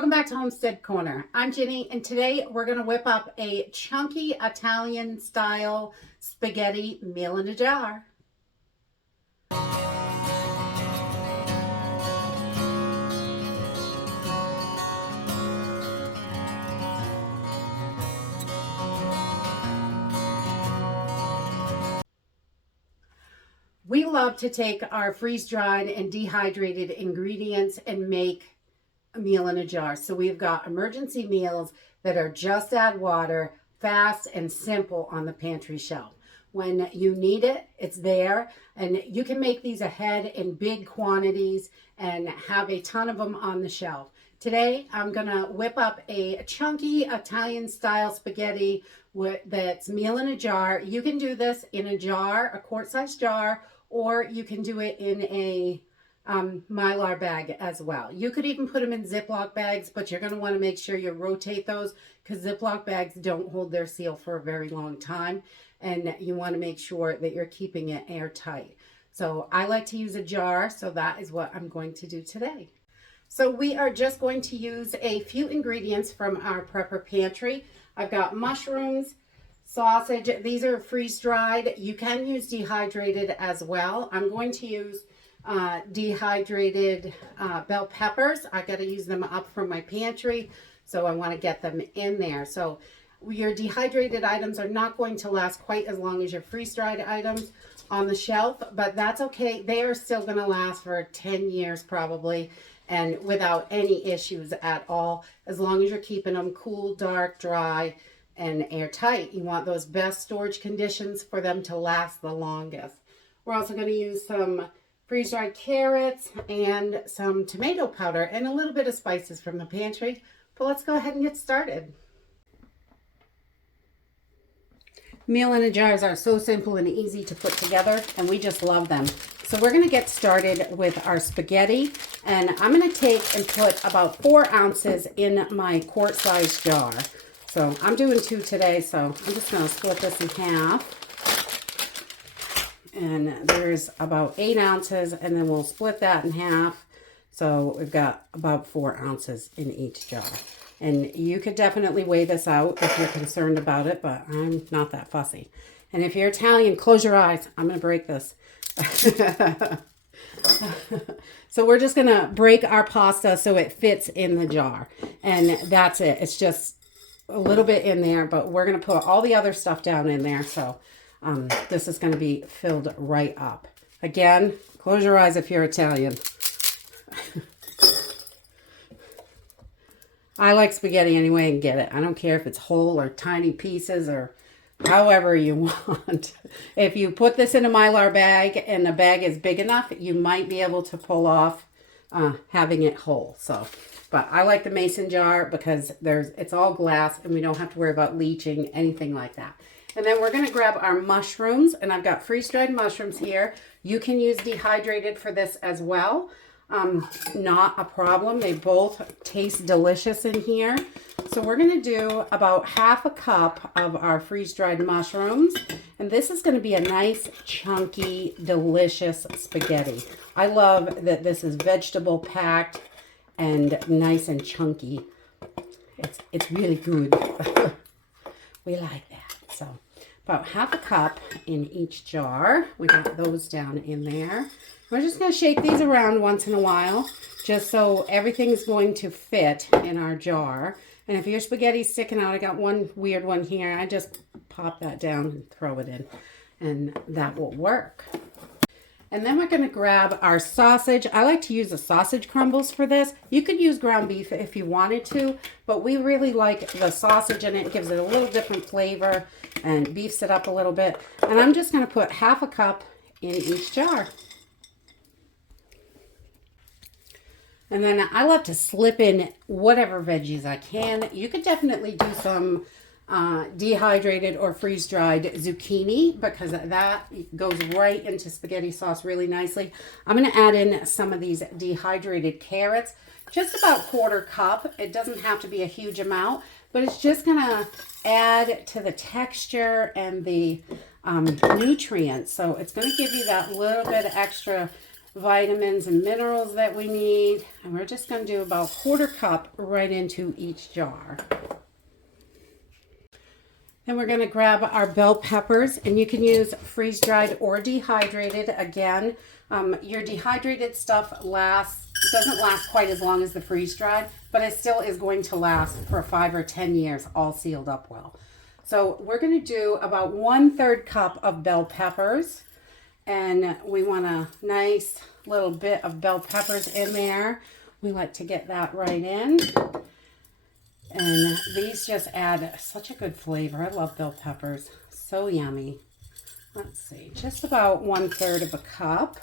Welcome back to Homestead Corner. I'm Ginny, and today we're going to whip up a chunky Italian style spaghetti meal in a jar. We love to take our freeze-dried and dehydrated ingredients and make a meal in a jar. So we've got emergency meals that are just add water, fast and simple on the pantry shelf. When you need it, it's there, and you can make these ahead in big quantities and have a ton of them on the shelf. Today, I'm gonna whip up a chunky Italian style spaghetti that's meal in a jar. You can do this in a jar, a quart-sized jar, or you can do it in a Mylar bag as well. You could even put them in Ziploc bags, but you're going to want to make sure you rotate those because Ziploc bags don't hold their seal for a very long time, and you want to make sure that you're keeping it airtight. So I like to use a jar, so that is what I'm going to do today. So we are just going to use a few ingredients from our prepper pantry. I've got mushrooms, sausage. These are freeze-dried. You can use dehydrated as well. I'm going to use dehydrated bell peppers. I got to use them up from my pantry, so I want to get them in there. So your dehydrated items are not going to last quite as long as your freeze-dried items on the shelf, but that's okay. They are still going to last for 10 years probably, and without any issues at all, as long as you're keeping them cool, dark, dry, and airtight. You want those best storage conditions for them to last the longest. We're also going to use some freeze-dried carrots and some tomato powder and a little bit of spices from the pantry. But let's go ahead and get started. Meal in a jars are so simple and easy to put together, and we just love them. So we're going to get started with our spaghetti, and I'm going to take and put about 4 ounces in my quart-sized jar. So I'm doing 2 today, so I'm just going to split this in half. And there's about 8 ounces, and then we'll split that in half. So we've got about 4 ounces in each jar. And you could definitely weigh this out if you're concerned about it, but I'm not that fussy. And if you're Italian, close your eyes. I'm going to break this. So we're just going to break our pasta so it fits in the jar. And that's it. It's just a little bit in there, but we're going to put all the other stuff down in there. So this is going to be filled right up. Again, close your eyes if you're Italian. I like spaghetti anyway and get it. I don't care if it's whole or tiny pieces or however you want. If you put this in a Mylar bag and the bag is big enough, you might be able to pull off having it whole. So, but I like the mason jar because it's all glass and we don't have to worry about leaching, anything like that. And then we're going to grab our mushrooms, and I've got freeze-dried mushrooms here. You can use dehydrated for this as well. Not a problem. They both taste delicious in here. So we're going to do about half a cup of our freeze-dried mushrooms. And this is going to be a nice, chunky, delicious spaghetti. I love that this is vegetable packed and nice and chunky. It's really good. We like that. So about half a cup in each jar. We got those down in there. We're just going to shake these around once in a while, just so everything's going to fit in our jar. And if your spaghetti's sticking out, I got one weird one here. I just pop that down and throw it in, and that will work. And then we're going to grab our sausage. I like to use the sausage crumbles for this. You could use ground beef if you wanted to, but we really like the sausage in it. It gives it a little different flavor and beefs it up a little bit. And I'm just going to put half a cup in each jar. And then I love to slip in whatever veggies I can. You could definitely do some dehydrated or freeze-dried zucchini because that goes right into spaghetti sauce really nicely. I'm going to add in some of these dehydrated carrots, just about 1/4 cup. It doesn't have to be a huge amount, but it's just going to add to the texture and the nutrients. So it's going to give you that little bit of extra vitamins and minerals that we need. And we're just going to do about 1/4 cup right into each jar. Then we're going to grab our bell peppers, and you can use freeze-dried or dehydrated. Again, your dehydrated stuff doesn't last quite as long as the freeze-dried, but it still is going to last for 5 or 10 years, all sealed up well. So we're going to do about 1/3 cup of bell peppers, and we want a nice little bit of bell peppers in there. We like to get that right in. And these just add such a good flavor. I love bell peppers. So yummy. Let's see, just about 1/3 of a cup.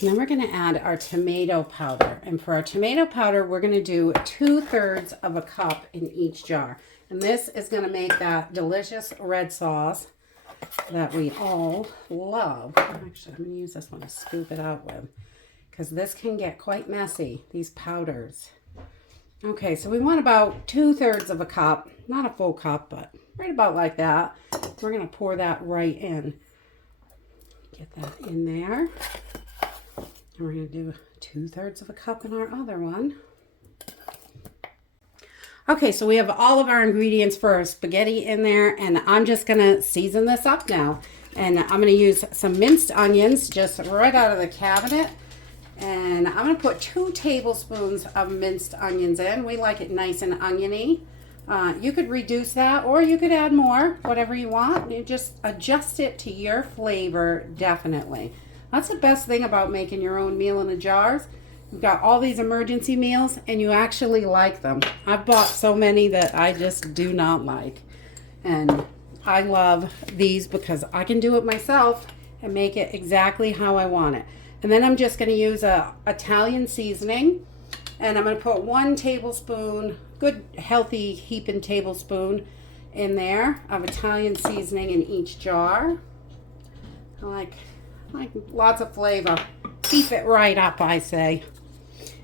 And then we're going to add our tomato powder. And for our tomato powder, we're going to do 2/3 of a cup in each jar. And this is going to make that delicious red sauce that we all love. Actually, I'm going to use this one to scoop it out with, because this can get quite messy, these powders. Okay, so we want about 2/3 of a cup, not a full cup, but right about like that. We're going to pour that right in. Get that in there. And we're going to do 2/3 of a cup in our other one. Okay, so we have all of our ingredients for our spaghetti in there, and I'm just going to season this up now. And I'm going to use some minced onions just right out of the cabinet. And I'm going to put 2 tablespoons of minced onions in. We like it nice and oniony. You could reduce that, or you could add more, whatever you want. You just adjust it to your flavor, definitely. That's the best thing about making your own meal in the jars. You've got all these emergency meals, and you actually like them. I've bought so many that I just do not like. And I love these because I can do it myself and make it exactly how I want it. And then I'm just going to use a Italian seasoning, and I'm going to put 1 tablespoon, good healthy heaping tablespoon in there of Italian seasoning in each jar. I like lots of flavor. Keep it right up, I say.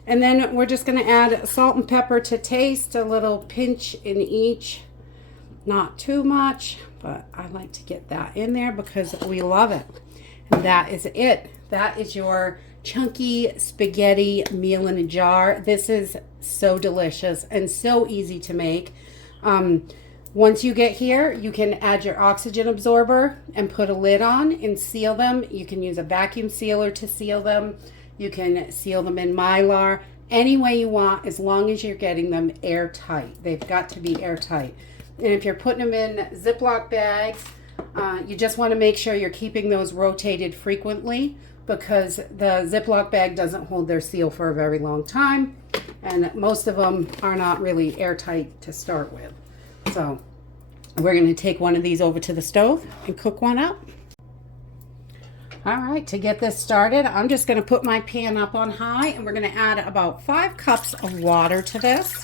And then we're just going to add salt and pepper to taste, a little pinch in each. Not too much, but I like to get that in there because we love it. And that is it. That is your chunky spaghetti meal in a jar. This is so delicious and so easy to make. Once you get here, you can add your oxygen absorber and put a lid on and seal them. You can use a vacuum sealer to seal them. You can seal them in Mylar any way you want, as long as you're getting them airtight. They've got to be airtight. And if you're putting them in Ziploc bags, you just want to make sure you're keeping those rotated frequently, because the Ziploc bag doesn't hold their seal for a very long time, and most of them are not really airtight to start with. So we're going to take one of these over to the stove and cook one up. All right, to get this started, I'm just going to put my pan up on high, and we're going to add about 5 cups of water to this.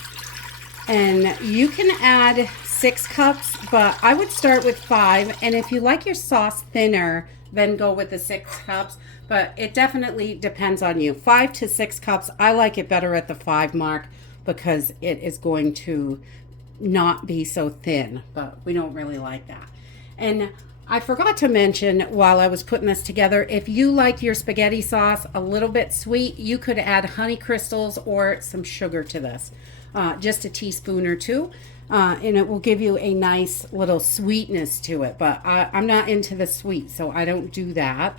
And you can add 6 cups, but I would start with 5. And if you like your sauce thinner, then go with the 6 cups. But it definitely depends on you. 5 to 6 cups. I like it better at the 5 mark because it is going to not be so thin, but we don't really like that. And I forgot to mention while I was putting this together, if you like your spaghetti sauce a little bit sweet, you could add honey crystals or some sugar to this. Just a teaspoon or 2, and it will give you a nice little sweetness to it. But I'm not into the sweet, so I don't do that.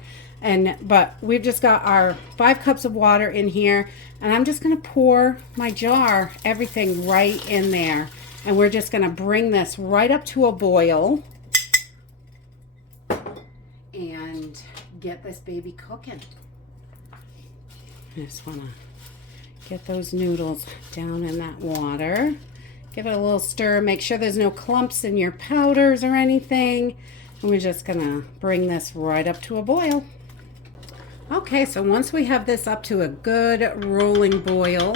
But we've just got our 5 cups of water in here, and I'm just going to pour my jar, everything right in there. And we're just going to bring this right up to a boil and get this baby cooking. I just want to get those noodles down in that water. Give it a little stir. Make sure there's no clumps in your powders or anything. And we're just going to bring this right up to a boil. Okay, so once we have this up to a good rolling boil,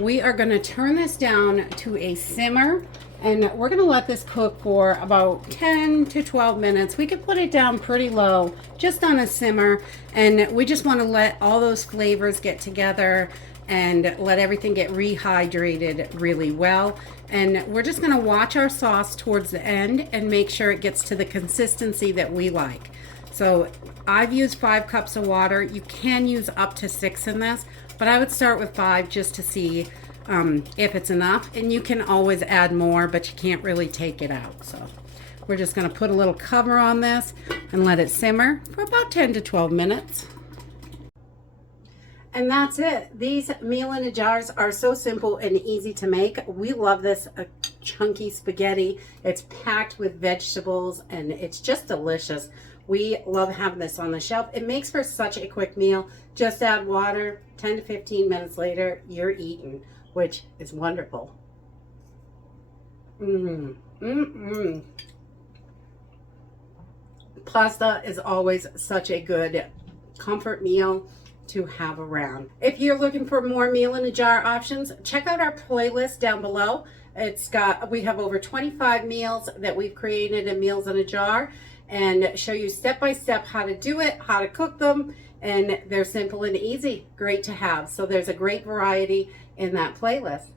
we are going to turn this down to a simmer, and we're going to let this cook for about 10 to 12 minutes. We could put it down pretty low, just on a simmer, and we just want to let all those flavors get together and let everything get rehydrated really well. And we're just going to watch our sauce towards the end and make sure it gets to the consistency that we like. So I've used 5 cups of water. You can use up to 6 in this, but I would start with 5 just to see if it's enough. And you can always add more, but you can't really take it out. So we're just going to put a little cover on this and let it simmer for about 10 to 12 minutes. And that's it. These meal in a jars are so simple and easy to make. We love this chunky spaghetti. It's packed with vegetables and it's just delicious. We love having this on the shelf. It makes for such a quick meal. Just add water, 10 to 15 minutes later, you're eating, which is wonderful. Pasta is always such a good comfort meal to have around. If you're looking for more meal in a jar options, check out our playlist down below. We have over 25 meals that we've created in meals in a jar and show you step by step how to do it, how to cook them, and they're simple and easy, great to have. So there's a great variety in that playlist.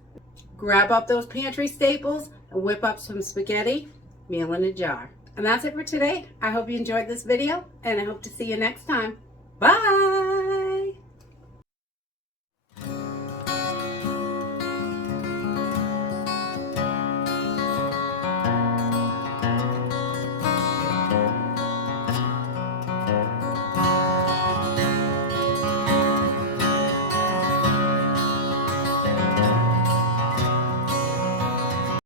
Grab up those pantry staples and whip up some spaghetti, meal in a jar. And that's it for today. I hope you enjoyed this video and I hope to see you next time. Bye!